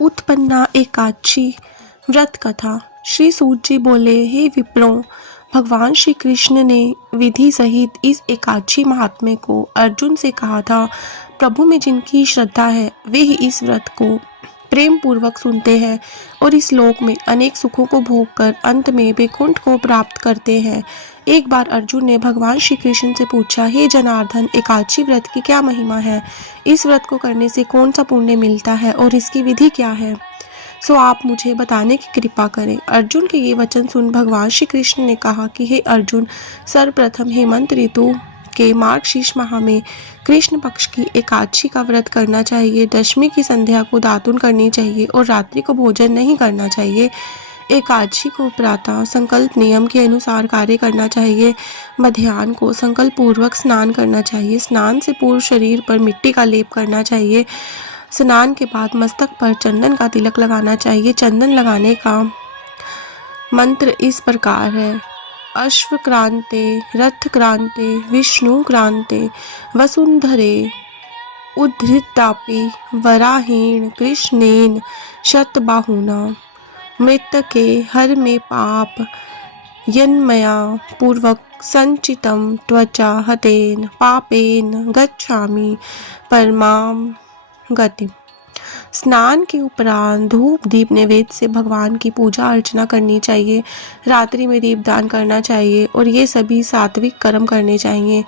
उत्पन्ना एकादशी व्रत कथा। श्री सूत जी बोले, हे विप्रों, भगवान श्री कृष्ण ने विधि सहित इस एकादशी महात्म्य को अर्जुन से कहा था। प्रभु में जिनकी श्रद्धा है वे ही इस व्रत को प्रेम पूर्वक सुनते हैं और इस लोक में अनेक सुखों को भोग कर अंत में वैकुंठ को प्राप्त करते हैं। एक बार अर्जुन ने भगवान श्री कृष्ण से पूछा, हे जनार्दन, एकादशी व्रत की क्या महिमा है? इस व्रत को करने से कौन सा पुण्य मिलता है और इसकी विधि क्या है? सो आप मुझे बताने की कृपा करें। अर्जुन के ये वचन सुन भगवान श्री कृष्ण ने कहा कि हे अर्जुन, सर्वप्रथम हेमंत ऋतु के मार्गशीर्ष माह में कृष्ण पक्ष की एकादशी का व्रत करना चाहिए। दशमी की संध्या को दातुन करनी चाहिए और रात्रि को भोजन नहीं करना चाहिए। एकादशी को प्रातः संकल्प नियम के अनुसार कार्य करना चाहिए। मध्याह्न को संकल्प पूर्वक स्नान करना चाहिए। स्नान से पूर्व शरीर पर मिट्टी का लेप करना चाहिए। स्नान के बाद मस्तक पर चंदन का तिलक लगाना चाहिए। चंदन लगाने का मंत्र इस प्रकार है, अश्व क्रांते रथ क्रांते विष्णु क्रांते वसुंधरे उद्धृतापि वराहेण कृष्णेन शतबाहुना मृतके हर में पाप यन्मया पूर्वक संचितम त्वचा हतेन पापेन गच्छामि परमाम गति। स्नान के उपरांत धूप दीप नैवेद्य से भगवान की पूजा अर्चना करनी चाहिए। रात्रि में दीपदान करना चाहिए और ये सभी सात्विक कर्म करने चाहिए।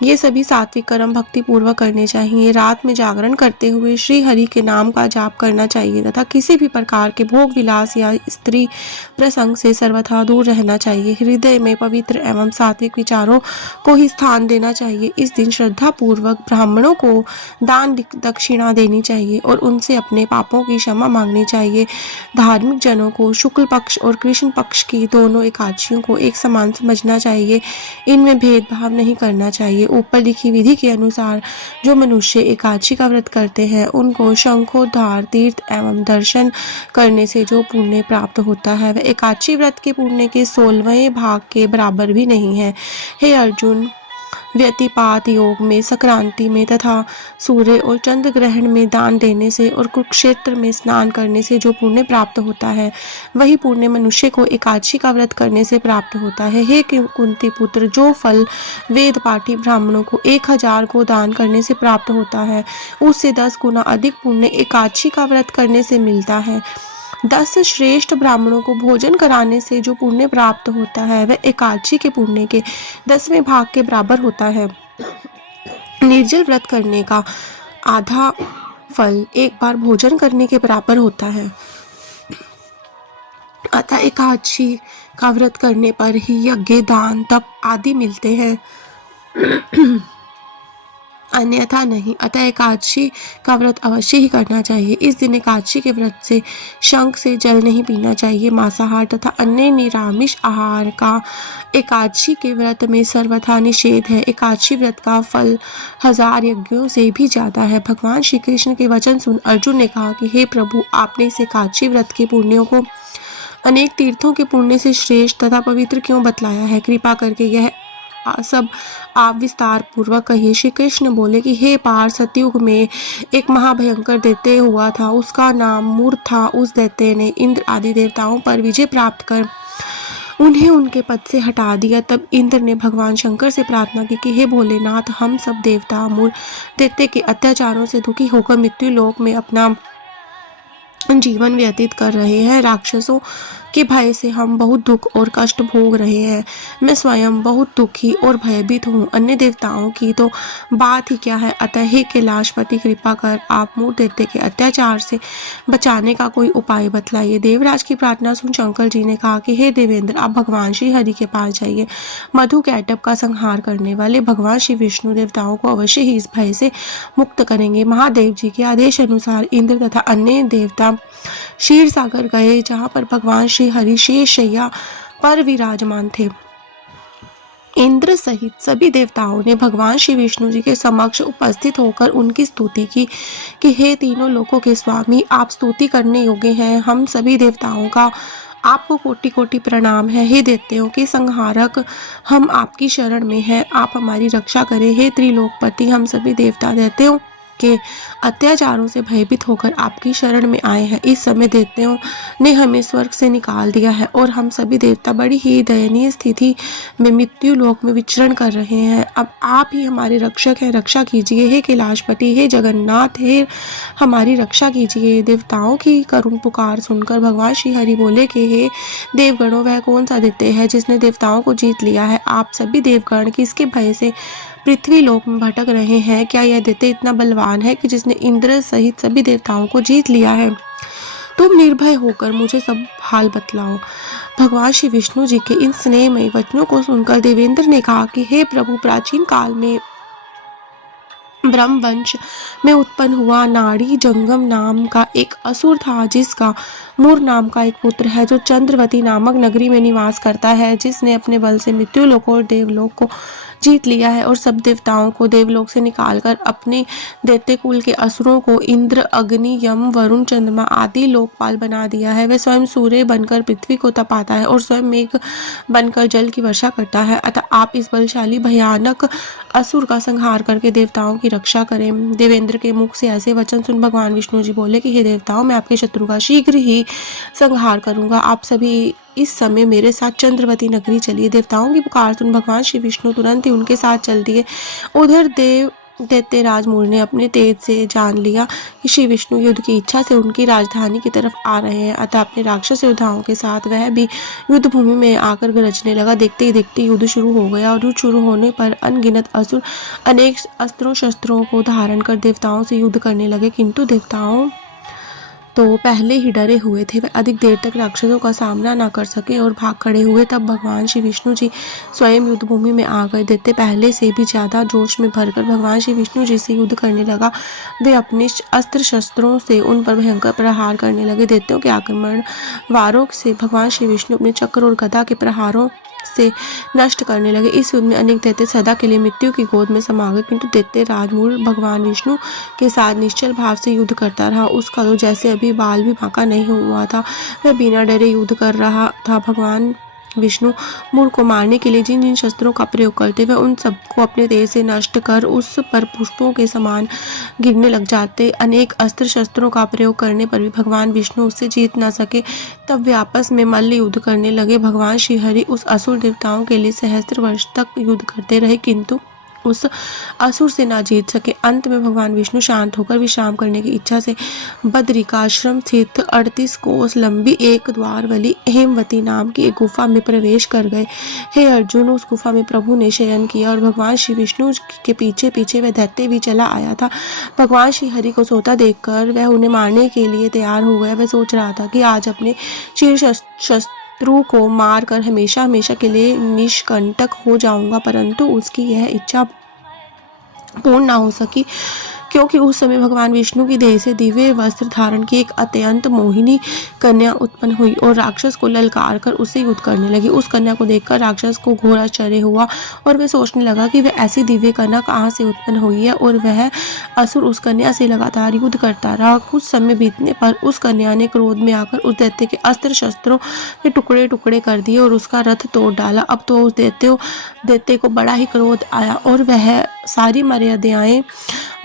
भक्ति पूर्वक करने चाहिए। रात में जागरण करते हुए श्री हरि के नाम का जाप करना चाहिए तथा किसी भी प्रकार के भोग विलास या स्त्री प्रसंग से सर्वथा दूर रहना चाहिए। हृदय में पवित्र एवं सात्विक विचारों को ही स्थान देना चाहिए। इस दिन श्रद्धा पूर्वक ब्राह्मणों को दान दक्षिणा देनी चाहिए और उनसे अपने पापों की क्षमा मांगनी चाहिए। धार्मिक जनों को शुक्ल पक्ष और कृष्ण पक्ष की दोनों एकादशियों को एक समान समझना चाहिए। इनमें भेदभाव नहीं करना चाहिए। ऊपर लिखी विधि के अनुसार जो मनुष्य एकादशी का व्रत करते हैं उनको शंखोद्धार तीर्थ एवं दर्शन करने से जो पुण्य प्राप्त होता है वह एकादशी व्रत के पुण्य के 16वें भाग के बराबर भी नहीं है। हे अर्जुन, व्यतिपात योग में संक्रांति में तथा सूर्य और चंद्र ग्रहण में दान देने से और कुरुक्षेत्र में स्नान करने से जो पुण्य प्राप्त होता है वही पुण्य मनुष्य को एकादशी का व्रत करने से प्राप्त होता है। हे कुंती पुत्र, जो फल वेद पाठी ब्राह्मणों को 1000 को दान करने से प्राप्त होता है उससे 10 गुना अधिक पुण्य एकादशी का व्रत करने से मिलता है। 10 श्रेष्ठ ब्राह्मणों को भोजन कराने से जो पुण्य प्राप्त होता है वह एकादशी के पुण्य के 10वें भाग के बराबर होता है। निर्जल व्रत करने का आधा फल एक बार भोजन करने के बराबर होता है। अतः एकादशी का व्रत करने पर ही यज्ञ दान तप आदि मिलते हैं, अन्यथा नहीं। अतः एकादशी का व्रत अवश्य ही करना चाहिए। इस दिन एकादशी के व्रत से शंख से जल नहीं पीना चाहिए। मांसाहार तथा अन्य निरामिष आहार का एकादशी के व्रत में सर्वथा निषेध है। एकादशी व्रत का फल 1000 यज्ञों से भी ज्यादा है। भगवान श्री कृष्ण के वचन सुन अर्जुन ने कहा कि हे प्रभु, आपने इस एकादशी व्रत के पुण्यों को अनेक तीर्थों के पुण्य से श्रेष्ठ तथा पवित्र क्यों बतलाया है? कृपा करके यह सब आप विस्तार पूर्वक कहिए। श्री कृष्ण बोले कि हे पार्थ, सतयुग में एक महाभयंकर दैत्य हुआ था। उसका नाम मूर था। उस दैत्य ने इंद्र आदि देवताओं पर विजय प्राप्त कर उन्हें उनके पद से हटा दिया। तब इंद्र ने भगवान शंकर से प्रार्थना की कि हे भोलेनाथ, हम सब देवता मूर दैत्य के अत्याचारों से दुखी होकर मृत्यु लोक में अपना जीवन व्यतीत कर रहे हैं। राक्षसों के भय से हम बहुत दुख और कष्ट भोग रहे हैं। मैं स्वयं बहुत दुखी और भयभीत हूँ। अन्य देवताओं की तो बात ही क्या है। अतः हे कैलाशपति, कृपा कर आप मूर दैत्य के अत्याचार से बचाने का कोई उपाय बतलाइए। देवराज की प्रार्थना सुन शंकर जी ने कहा कि हे देवेंद्र, आप भगवान श्री हरि के पास जाइए। मधु कैटभ का संहार करने वाले भगवान श्री विष्णु देवताओं को अवश्य ही इस भय से मुक्त करेंगे। महादेव जी के आदेश अनुसार इंद्र तथा अन्य देवता क्षीर सागर गए, जहाँ पर भगवान श्री हरि शेष शैया पर विराजमान थे। इंद्र सहित सभी देवताओं ने भगवान श्री विष्णु जी के समक्ष उपस्थित होकर उनकी स्तुति की कि हे तीनों लोकों के स्वामी, आप स्तुति करने योग्य हैं। हम सभी देवताओं का आपको कोटि कोटि प्रणाम है। हे दैत्यों के संहारक, हम आपकी शरण में हैं। आप हमारी रक्षा करें। हे त्रिलोकपति, हम सभी देवता दैत्यों के अत्याचारों से भयभीत होकर आपकी शरण में आए हैं। इस समय देवताओं ने हमें स्वर्ग से निकाल दिया है और हम सभी देवता बड़ी ही दयनीय स्थिति में मृत्यु लोक में विचरण कर रहे हैं। अब आप ही हमारे रक्षक हैं, रक्षा कीजिए। हे कैलाशपति, हे जगन्नाथ, हे हमारी रक्षा कीजिए। देवताओं की करुण पुकार सुनकर भगवान श्री हरि बोले कि हे देवगणों, वह कौन सा दैत्य है जिसने देवताओं को जीत लिया है? आप सभी देवगण किसके भय से पृथ्वी लोक में भटक रहे हैं? क्या यह दैत्य इतना बलवान है कि जिसने इंद्र सहित सभी देवताओं को जीत लिया है? तुम निर्भय होकर मुझे सब हाल बतलाओ। भगवान श्री विष्णु जी के इन स्नेहमयी वचनों को सुनकर देवेंद्र ने कहा कि हे प्रभु, प्राचीन काल में ब्रह्मवंश में उत्पन्न हुआ नाड़ी जंगम नाम का एक असुर था, जिसका मूर नाम का एक पुत्र है, जो चंद्रवती नामक नगरी में निवास करता है, जिसने अपने बल से मृत्यु लोक और देवलोक को जीत लिया है और सब देवताओं को देवलोक से निकालकर अपने दैत्य कुल के असुरों को इंद्र, अग्नि, यम, वरुण, चंद्रमा आदि लोकपाल बना दिया है। वह स्वयं सूर्य बनकर पृथ्वी को तपाता है और स्वयं मेघ बनकर जल की वर्षा करता है। अतः आप इस बलशाली भयानक असुर का संहार करके देवताओं की रक्षा करें। देवेंद्र के मुख से ऐसे वचन सुन भगवान विष्णु जी बोले कि हे देवताओं, मैं आपके शत्रु का शीघ्र ही संहार करूंगा। आप सभी इस समय मेरे साथ चंद्रवती नगरी चलिए। देवताओं की पुकार सुन भगवान श्री विष्णु तुरंत ही उनके साथ चल दिए। उधर दैत्यराज मूल ने अपने तेज से जान लिया कि श्री विष्णु युद्ध की इच्छा से उनकी राजधानी की तरफ आ रहे हैं। अतः अपने राक्षस योद्धाओं के साथ वह भी युद्ध भूमि में आकर गरजने लगा। देखते ही देखते युद्ध शुरू हो गया और युद्ध शुरू होने पर अनगिनत असुर अनेक अस्त्रों शस्त्रों को धारण कर देवताओं से युद्ध करने लगे, किंतु देवताओं तो पहले ही डरे हुए थे। वे अधिक देर तक राक्षसों का सामना न कर सके और भाग खड़े हुए। तब भगवान श्री विष्णु जी स्वयं युद्ध भूमि में आ गए। दैत्य पहले से भी ज्यादा जोश में भरकर भगवान श्री विष्णु जी से युद्ध करने लगा। वे अपने अस्त्र शस्त्रों से उन पर भयंकर प्रहार करने लगे। दैत्यों के आक्रमण वारों से भगवान श्री विष्णु अपने चक्र और गदा के प्रहारों से नष्ट करने लगे। इस युद्ध में अनेक दैत्य सदा के लिए मृत्यु की गोद में समा गए, किंतु दैत्य राजमूल भगवान विष्णु के साथ निश्चल भाव से युद्ध करता रहा। उसका तो जैसे अभी बाल भी बांका नहीं हुआ था। वह बिना डरे युद्ध कर रहा था। भगवान विष्णु मूल को मारने के लिए जिन जिन शस्त्रों का प्रयोग करते वे उन सबको अपने तेज से नष्ट कर उस पर पुष्पों के समान गिरने लग जाते। अनेक अस्त्र शस्त्रों का प्रयोग करने पर भी भगवान विष्णु उससे जीत न सके। तब वे आपस में मल्ल युद्ध करने लगे। भगवान श्री हरि उस असुर देवताओं के लिए सहस्त्र वर्ष तक युद्ध करते रहे, किंतु उस असुर से ना जीत सके। अंत में भगवान विष्णु शांत होकर विश्राम करने की इच्छा से बद्रिकाश्रम स्थित 38 कोस लंबी एक द्वार वाली हेमवती नाम की एक गुफा में प्रवेश कर गए। हे अर्जुन, उस गुफा में प्रभु ने शयन किया और भगवान श्री विष्णु के पीछे पीछे वह दैत्य भी चला आया था। भगवान श्री हरि को सोता देखकर वह उन्हें मारने के लिए तैयार हो गया। वह सोच रहा था कि आज अपने शीर शत्रु को मारकर हमेशा हमेशा के लिए निष्कंटक हो जाऊंगा, परंतु उसकी यह इच्छा पूर्ण ना हो सकी, क्योंकि उस समय भगवान विष्णु की देह से दिव्य वस्त्र धारण की एक अत्यंत मोहिनी कन्या उत्पन्न हुई और राक्षस को ललकार कर उससे युद्ध करने लगी। उस कन्या को देखकर राक्षस को घोर आश्चर्य हुआ और वह सोचने लगा कि वह ऐसी दिव्य कन्या कहाँ से उत्पन्न हुई है, और वह असुर उस कन्या से लगातार युद्ध करता रहा। कुछ समय बीतने पर उस कन्या ने क्रोध में आकर उस दैत्य के अस्त्र शस्त्रों के टुकड़े टुकड़े कर दिए और उसका रथ तोड़ डाला। अब तो उस दैत्य को बड़ा ही क्रोध आया और वह सारी मर्यादाएं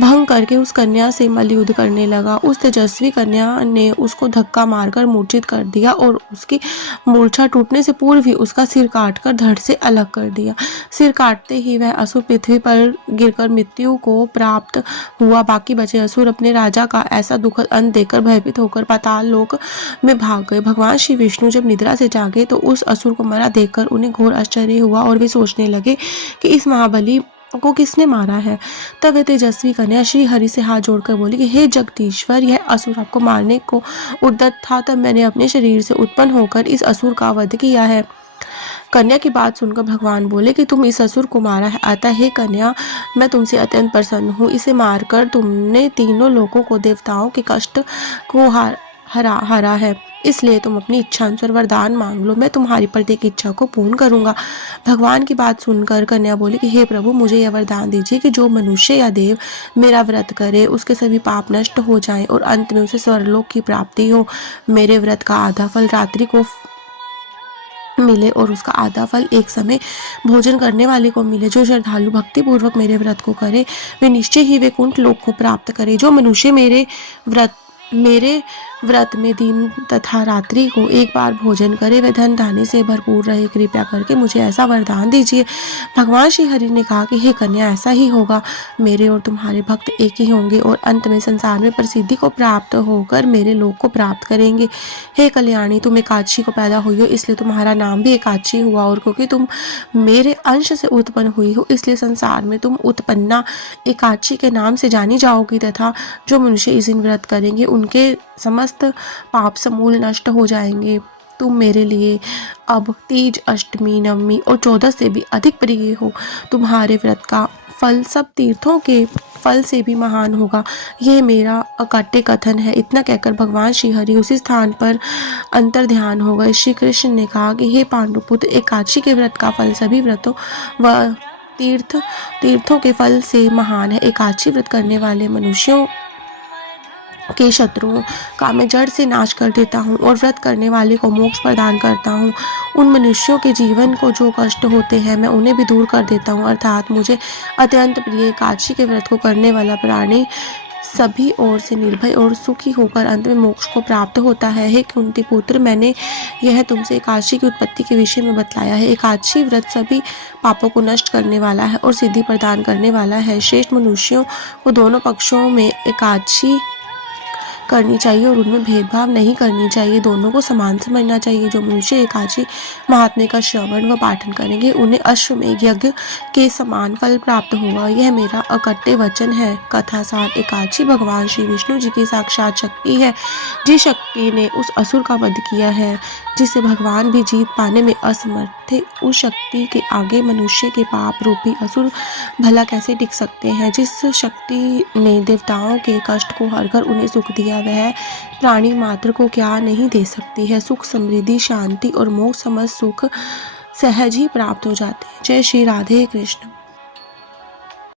भंग करके उस कन्या से मल्ल युद्ध करने लगा। उस तेजस्वी कन्या ने उसको धक्का मारकर मूर्छित कर दिया और उसकी मूर्छा टूटने से पूर्व ही उसका सिर काटकर धड़ से अलग कर दिया। सिर काटते ही वह असुर पृथ्वी पर गिरकर मृत्यु को प्राप्त हुआ। बाकी बचे असुर अपने राजा का ऐसा दुखद अंत देखकर भयभीत होकर पाताल लोक में भाग गए। भगवान श्री विष्णु जब निद्रा से जागे तो उस असुर को मरा देखकर उन्हें घोर आश्चर्य हुआ और वे सोचने लगे कि इस महाबली को किसने मारा है। तब वह तेजस्वी कन्या श्री हरि से हाथ जोड़कर बोली कि हे जगदीश्वर, यह असुर आपको मारने को उद्यत था, तब मैंने अपने शरीर से उत्पन्न होकर इस असुर का वध किया है। कन्या की बात सुनकर भगवान बोले कि तुम इस असुर को मारा है, अतः हे कन्या, मैं तुमसे अत्यंत प्रसन्न हूँ। इसे मारकर तुमने तीनों लोगों को देवताओं के कष्ट को हरा है, इसलिए तुम अपनी इच्छा अनुसार वरदान मांग लो, मैं तुम्हारी प्रत्येक इच्छा को पूर्ण करूंगा। भगवान की बात सुनकर कन्या बोली कि हे प्रभु, मुझे यह वरदान दीजिए कि जो मनुष्य या देव मेरा व्रत करे उसके सभी पाप नष्ट हो जाएं और अंत में उसे स्वर्गलोक की प्राप्ति हो। मेरे व्रत का आधा फल रात्रि को मिले और उसका आधा फल एक समय भोजन करने वाले को मिले। जो श्रद्धालु भक्ति पूर्वक मेरे व्रत को करे वे निश्चय ही वैकुंठ लोक को प्राप्त करे। जो मनुष्य मेरे व्रत में दिन तथा रात्रि को एक बार भोजन करे वे धन धान्य से भरपूर रहे। कृपया करके मुझे ऐसा वरदान दीजिए। भगवान श्री हरि ने कहा कि हे कन्या, ऐसा ही होगा। मेरे और तुम्हारे भक्त एक ही होंगे और अंत में संसार में प्रसिद्धि को प्राप्त होकर मेरे लोक को प्राप्त करेंगे। हे कल्याणी, तुम एकादशी को पैदा हुई हो इसलिए तुम्हारा नाम भी एकादशी हुआ, और क्योंकि तुम मेरे अंश से उत्पन्न हुई हो इसलिए संसार में तुम उत्पन्ना एकादशी के नाम से जानी जाओगी। तथा जो मनुष्य इस दिन व्रत करेंगे उनके समस्त पाप समूल नष्ट हो जाएंगे। तुम मेरे लिए अब तीज, अष्टमी, नवमी और 14 से भी अधिक प्रिय हो। तुम्हारे व्रत का फल सब तीर्थों के फल से भी महान होगा। यह मेरा अकाट्य कथन है। इतना कहकर भगवान श्री हरि उसी स्थान पर अंतर ध्यान हो गए। श्री कृष्ण ने कहा कि हे पांडुपुत्र, एकादशी के व्रत का फल सभी व्रतों व तीर्थों के फल से महान है। एकादशी व्रत करने वाले मनुष्यों के शत्रुओं का मैं जड़ से नाश कर देता हूँ और व्रत करने वाले को मोक्ष प्रदान करता हूँ। उन मनुष्यों के जीवन को जो कष्ट होते हैं मैं उन्हें भी दूर कर देता हूँ। अर्थात मुझे अत्यंत प्रिय एकादशी के व्रत को करने वाला प्राणी सभी ओर से निर्भय और सुखी होकर अंत में मोक्ष को प्राप्त होता है। हे कुंती पुत्र, मैंने यह तुमसे एकादशी की उत्पत्ति के विषय में बतलाया है। एकादशी व्रत सभी पापों को नष्ट करने वाला है और सिद्धि प्रदान करने वाला है। श्रेष्ठ मनुष्यों को दोनों पक्षों में एकादशी करनी चाहिए और उनमें भेदभाव नहीं करनी चाहिए। दोनों को समान समझना चाहिए। जो मनुष्य एकादशी महात्म्य का श्रवण व पाठन करेंगे उन्हें अश्वमेध यज्ञ के समान फल प्राप्त होगा। यह मेरा अकट्य वचन है। कथा सार, एकादशी भगवान श्री विष्णु जी की साक्षात शक्ति है। जिस शक्ति ने उस असुर का वध किया है जिसे भगवान भी जीत पाने में असमर्थ थे, उस शक्ति के आगे मनुष्य के पाप रूपी असुर भला कैसे टिक सकते हैं। जिस शक्ति ने देवताओं के कष्ट को हरकर उन्हें सुख दिया वह प्राणी मात्र को क्या नहीं दे सकती है। सुख, समृद्धि, शांति और मोक्ष समस्त सुख सहज ही प्राप्त हो जाते हैं। जय श्री राधे कृष्ण।